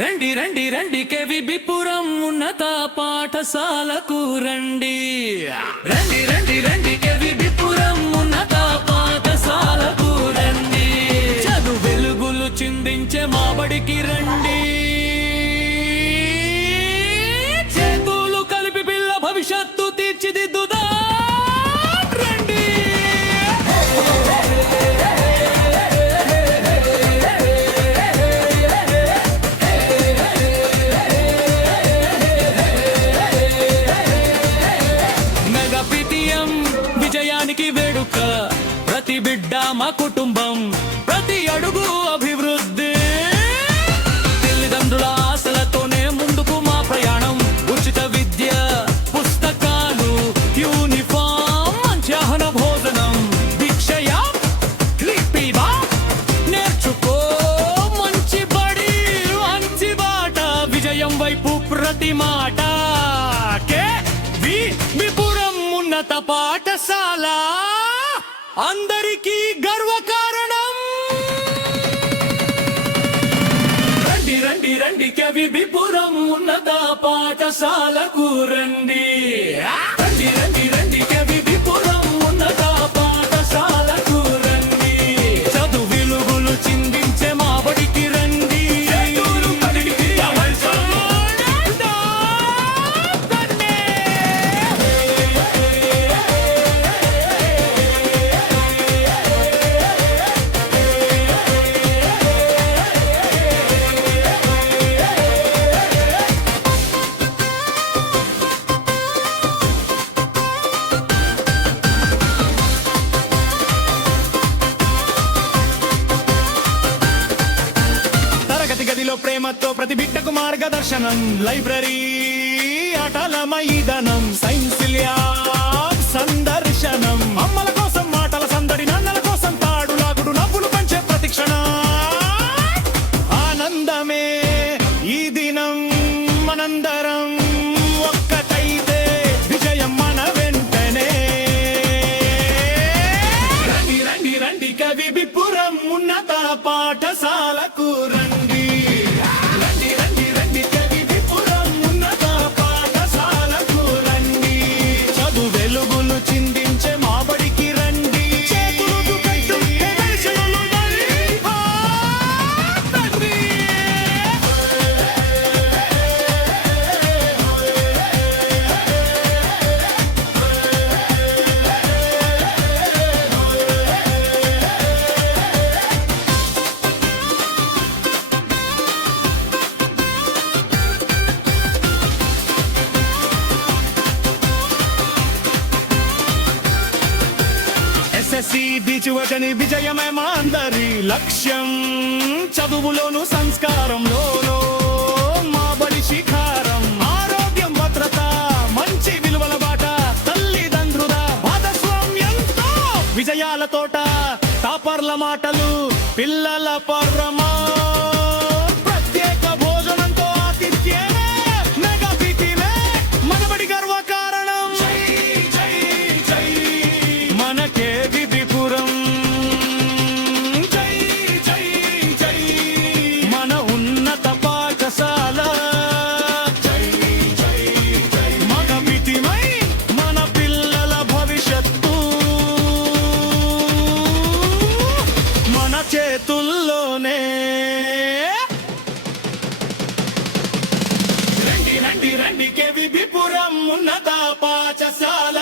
రండి రండి రండి కేవీబీపురం ఉన్నత పాఠశాలకు రండి. రండి రండి రండి కేవీబీపురం ఉన్నత పాఠశాలకు రండి. చదువు వెలుగులు చిందించే మా బడికి రండి. చేతులు కలిపి పిల్ల భవిష్యత్తు తీర్చిదిద్దుదా. విజయానికి వేడుక ప్రతి బిడ్డ మా కుటుంబం, ప్రతి అడుగు అభివృద్ధి. తల్లిదండ్రుల ఆశలతోనే ముందుకు మా ప్రయాణం. ఉచిత విద్య, పుస్తకాలు, యూనిఫామ్, మంచి ఆహార భోజనం, భిక్షయా లిపివా నేర్చుకో మంచి బడి, మంచి బాట, విజయం వైపు ప్రతి మాట. ఉన్నత పాఠశాల అందరికీ గర్వకారణం. రండి రండి రండి కేవీబీపురం ఉన్నత పాఠశాలకు రండి. రండి రండి రండి కేవీబీపురం ఉన్నత పాఠశాలకు రండి. చదువు వెలుగులు చిందించే మా బడికి రండి. ప్రేమతో ప్రతి బిడ్డకు మార్గదర్శనం. లైబ్రరీ, ఆటల మైదానం, సైన్స్ ల్యాబ్ సందర్శనం. అమ్మల కోసం మాటల సందడి, నాన్నల కోసం తాడు లాగుడు, నవ్వులు పంచే ప్రతిక్షణం. ఆనందమే ఈ దినం, మనందరం ఒక్కటైతే విజయం మన వెంటనే. రండి రండి రండి కేవీబీపురం ఉన్నత పాఠశాలకు రండి. చిందించే మా బడికి రండి. చేతులు దీచువచని విజయమే మా అందరి లక్ష్యం. చదువులోను సంస్కారంలోనూ మా బడి శిఖారం. ఆరోగ్యం, భద్రత, మంచి విలువల బాట, తల్లిదండ్రుల భాగస్వామ్యంతో విజయాల తోట. టాపర్ల మాటలు, పిల్లల పర్రమా, ప్రత్యేక భోజనంతో ఆతిథ్యమే, మెగా పీటీనే మన బడి గర్వకారణం. మనకే చేతుల్లోనే. రండి రండి రండి కేవీబీపురం ఉన్నత పాఠశాల